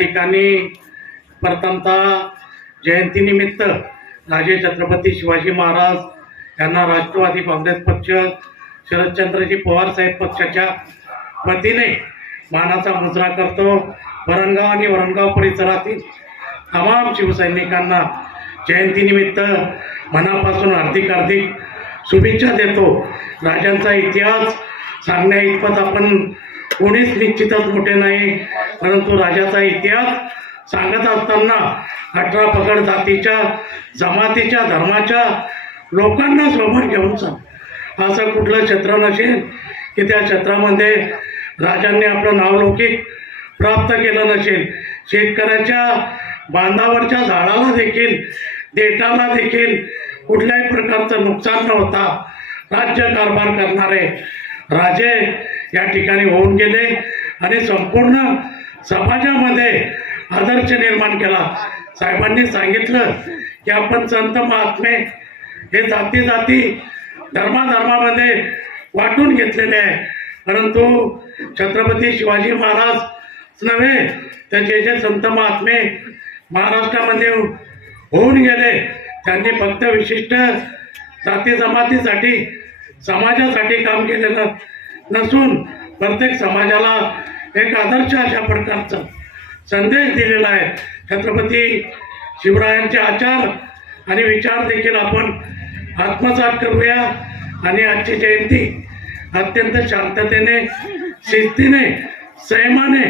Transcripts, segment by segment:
ठिकाणी प्रथमतः जयंतीनिमित्त राजे छत्रपती शिवाजी महाराज यांना राष्ट्रवादी काँग्रेस पक्ष शरदचंद्रजी पवार साहेब पक्षाच्या वतीने मानाचा मुजरा करतो. वरणगाव आणि वरणगाव परिसरातील तमाम शिवसैनिकांना जयंतीनिमित्त मनापासून हार्दिक हार्दिक शुभेच्छा देतो. राजांचा इतिहास सांगण्या इतपत आपण कोणीच निश्चितच मोठे नाही. परंतु राजाचा इतिहास सांगत असताना अठरा पकड जातीच्या जमातीच्या धर्माच्या लोकांना सोबत घेऊन चाल असं कुठलं क्षेत्र नसेल की त्या क्षेत्रामध्ये राजांनी आपलं नावलौकिक प्राप्त केलं नसेल. शेतकऱ्याच्या बांधावरच्या झाडाला देखील देठाला देखील कुठल्याही प्रकारचं नुकसान न होता राज्य कारभार करणारे राजे या ठिकाणी होऊन गेले आणि संपूर्ण समाजामध्ये आदर्श निर्माण केला. साहेबांनी सांगितलं की आपण संत महात्मे हे जाती जाती धर्माधर्मामध्ये वाटून घेतलेले आहे. परंतु छत्रपती शिवाजी महाराज नव्हे तर जे जे संत महात्मे महाराष्ट्रामध्ये होऊन गेले त्यांनी फक्त विशिष्ट जाती जमातीसाठी समाजासाठी काम केलेलं नसून प्रत्येक समाजाला एक आदर्श अशा प्रकारचा. संदेश दिलेला आहे. छत्रपती शिवरायांचे आचार आणि विचार देखील आपण आत्मसात करूया. आणि आजची जयंती अत्यंत शांततेने शिस्तीने संयमाने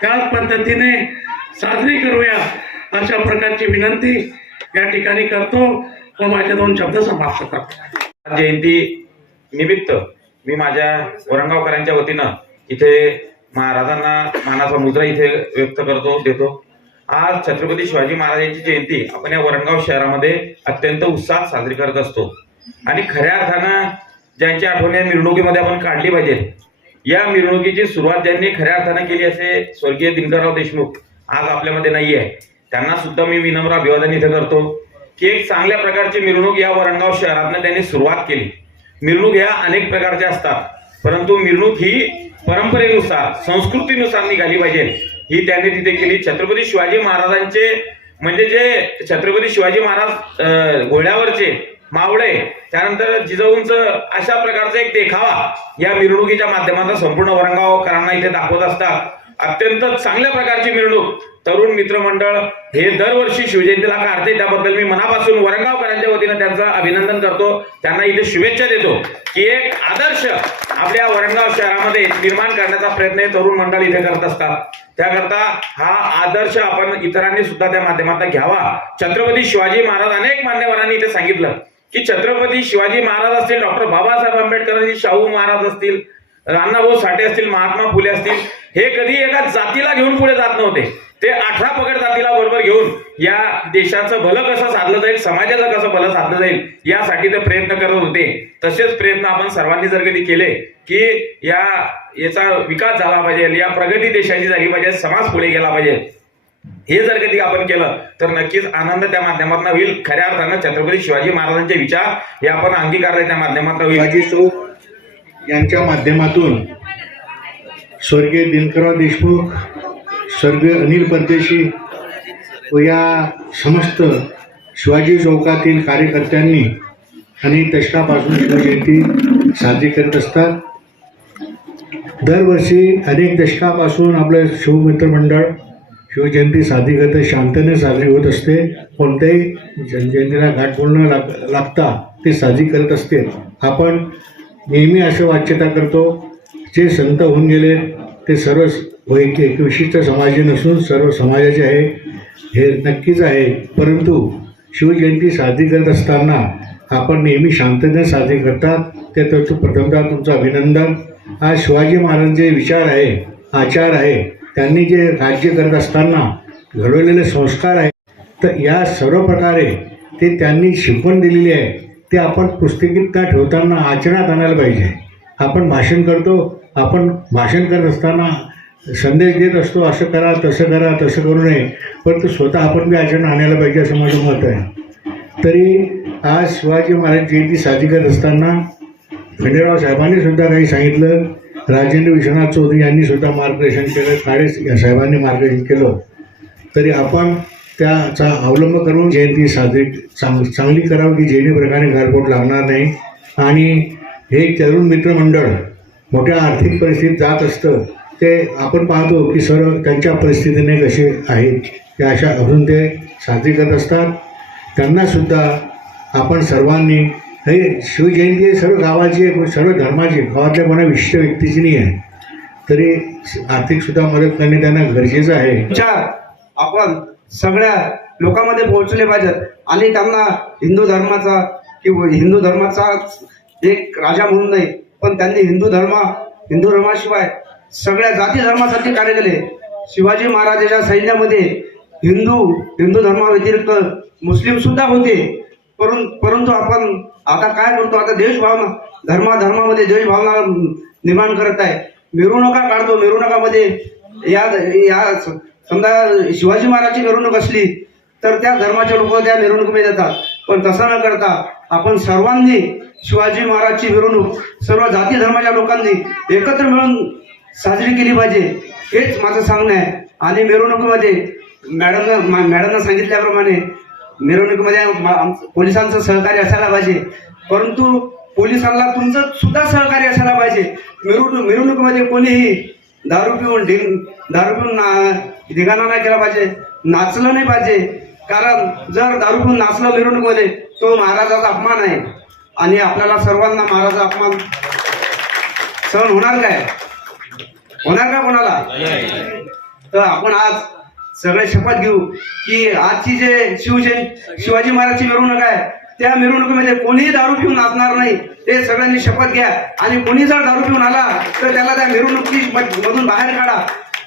त्याच पद्धतीने साजरी करूया अशा प्रकारची विनंती या ठिकाणी करतो व माझे दोन शब्द समाप्त करतो. जयंती निमित्त मी माझ्या औरंगावकरांच्या वतीनं इथे महाराजांना मानाचा मुद्रा इथे व्यक्त करतो देतो. आज छत्रपती शिवाजी महाराजांची जयंती आपण या वरणगाव शहरामध्ये अत्यंत उत्साहात साजरी करत असतो. आणि खऱ्या अर्थानं ज्यांची आठवण या मिरवणुकीमध्ये आपण काढली पाहिजे या मिरवणुकीची सुरुवात ज्यांनी खऱ्या अर्थानं केली असे स्वर्गीय दिनकरराव देशमुख आज आपल्यामध्ये नाही आहे त्यांना सुद्धा मी विनम्र अभिवादन इथे करतो की एक चांगल्या प्रकारची मिरवणूक या वरणगाव शहरातनं त्यांनी सुरुवात केली. मिरवणूक ह्या अनेक प्रकारच्या असतात. परंतु मिरवणूक ही परंपरेनुसार संस्कृतीनुसार निघाली पाहिजे. ही त्यांनी तिथे केली. छत्रपती शिवाजी महाराजांचे म्हणजे जे छत्रपती शिवाजी महाराज घोड्यावरचे मावळे त्यानंतर जिजाऊंच अशा प्रकारचा एक देखावा या मिरवणुकीच्या माध्यमातून संपूर्ण वरणगावकरांना इथे दाखवत असतात. अत्यंत चांगल्या प्रकारची मिरवणूक. तरुण मित्रमंडळ हे दरवर्षी शिवजयंतीला काढते. त्याबद्दल मी मनापासून वरंगावकरांच्या वतीनं त्यांचं अभिनंदन करतो. त्यांना इथे शुभेच्छा देतो की एक आदर्श आपल्या वरणगाव शहरामध्ये निर्माण करण्याचा प्रयत्न हे तरुण मंडळ इथे करत असतात. त्याकरता हा आदर्श आपण इतरांनी सुद्धा त्या माध्यमातून घ्यावा. छत्रपती शिवाजी महाराज अनेक मान्यवरांनी इथे सांगितलं की छत्रपती शिवाजी महाराज असतील डॉक्टर बाबासाहेब आंबेडकर शाहू महाराज असतील अण्णाभाऊ साठे असतील महात्मा फुले असतील हे कधी एका जातीला घेऊन पुढे जात नव्हते. ते अठरा पगड जातीला बरोबर घेऊन या देशाचं भलं कसं साधलं जाईल समाजाचं कसं भलं साधलं जाईल यासाठी ते प्रयत्न करत होते. तसेच प्रयत्न आपण सर्वांनी जर कधी केले की या याचा विकास झाला पाहिजे या प्रगती देशाची झाली पाहिजे समाज पुढे गेला पाहिजे. हे जर कधी आपण केलं तर नक्कीच आनंद त्या माध्यमातून होईल. खऱ्या अर्थानं छत्रपती शिवाजी महाराजांचे विचार हे आपण अंगीकारले त्या माध्यमातून होईल. यांच्या माध्यमातून स्वर्गीय दिनकरराव देशमुख स्वर्गीय अनिल परदेशी व या समस्त शिवाजी चौकातील कार्यकर्त्यांनी आणि दशकापासून शिवजयंती साजरी करत असतात. दरवर्षी अनेक दशकापासून आपलं शिवमित्र मंडळ शिवजयंती साजरी करते शांतने साजरी होत असते. कोणत्याही जयंतीला घाट बोलणं लाग लागता ते साजरी करत असते. आपण नेहमी असं वाच्यता करतो. जे संत होऊन गेले ते सर्व वैयक्तिक एक विशिष्ट समाजी नसून सर्व समाजाचे आहे. हे नक्कीच आहे. परंतु शिवजयंती साजरी करत असताना आपण नेहमी शांततेने साजरी करतात ते तर प्रथमतः तुमचं अभिनंदन. आज शिवाजी महाराजांचे विचार आहे आचार आहे. त्यांनी जे राज्य करत असताना घडवलेले संस्कार आहे तर या सर्व प्रकारे ते त्यांनी शिकवण दिलेली आहे. ते आपण पुस्तकीत का ठेवताना आचरणात आणायला पाहिजे. आपण भाषण करतो आपण भाषण करत असताना संदेश देत असतो असं करा तसं करा तसं करू नये. परंतु स्वतः आपण बी आचरण आणायला पाहिजे असं माझं मत आहे. तरी आज शिवाजी महाराज जयंती साजरी करत असताना खंडेराव साहेबांनी सुद्धा काही सांगितलं. राजेंद्र विश्वनाथ चौधरी यांनी सुद्धा मार्गदर्शन केलं. काळे साहेबांनी मार्गदर्शन केलं. तरी आपण त्याचा अवलंब करून जयंती साजरी चांग चांगली करावी की जेणेप्रकारे गारबोट लागणार नाही. आणि हे तरुण मित्रमंडळ मोठ्या आर्थिक परिस्थितीत जात असतं ते आपण पाहतो की सर्व त्यांच्या परिस्थितीने कसे आहेत ते अशा अजून ते साजरी करत असतात. त्यांनासुद्धा आपण सर्वांनी हे शिवजयंती सर्व गावाची आहे सर्व धर्माची गावातल्या कोणा विशिष्ट व्यक्तीची नाही आहे. तरी आर्थिकसुद्धा मदत करणे त्यांना गरजेचं आहे. विचार आपण सगळ्या लोकांमध्ये पोहोचले पाहिजेत. आणि त्यांना हिंदू धर्माचा किंवा हिंदू धर्माचा एक राजा म्हणून नाही पण त्यांनी हिंदू धर्म हिंदू धर्माशिवाय सगळ्या जाती धर्मासाठी कार्य केले. शिवाजी महाराजांच्या सैन्यामध्ये हिंदू हिंदू धर्माव्यतिरिक्त मुस्लिम सुद्धा होते. परंतु परंतु आपण आता काय करतो आता देशभावना धर्मा धर्मामध्ये देशभावना निर्माण करत आहे. मिरवणुका काढतो. मिरवणुकामध्ये या या स- समजा शिवाजी महाराजची मिरवणूक असली तर त्या धर्माचे लोक त्या मिरवणुकीमध्ये येतात. पण तसं न करता आपण सर्वांनी शिवाजी महाराजची मिरवणूक सर्व जाती धर्माच्या लोकांनी एकत्र मिळून साजरी केली पाहिजे हेच माझं सांगणं आहे. आणि मिरवणुकीमध्ये मॅडमनं मा- मॅडमनं सांगितल्याप्रमाणे मिरवणुकीमध्ये मा- आमचं- पोलिसांचं सहकार्य असायला पाहिजे. परंतु पोलिसांना तुमचं सुद्धा सहकार्य असायला पाहिजे. मिरवणूक मिरवणुकीमध्ये कोणीही दारू पिऊन ढिंग दारू पिऊन ना धिगाणा नाही केला पाहिजे नाचलं नाही पाहिजे. कारण जर दारू पिऊन नाचलं मिरवणुकीमध्ये तो महाराजाचा अपमान आहे. आणि आपल्याला सर्वांना महाराजा अपमान. सहन होणार काय? होणार का कोणाला? तर आपण आज सगळे शपथ घेऊ की आजची जे शिवजयं शिवाजी महाराजची मिरवणूक आहे त्या मिरवणुकीमध्ये कोणीही दारू पिऊन नाचणार नाही. ते सगळ्यांनी शपथ घ्या. आणि कोणी जर दारू पिऊन आला तर त्याला त्या मिरवणुकी मधून बाहेर काढा.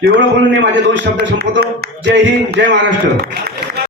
एवढं बोलून मी माझे दोन शब्द संपवतो. जय हिंद जय महाराष्ट्र.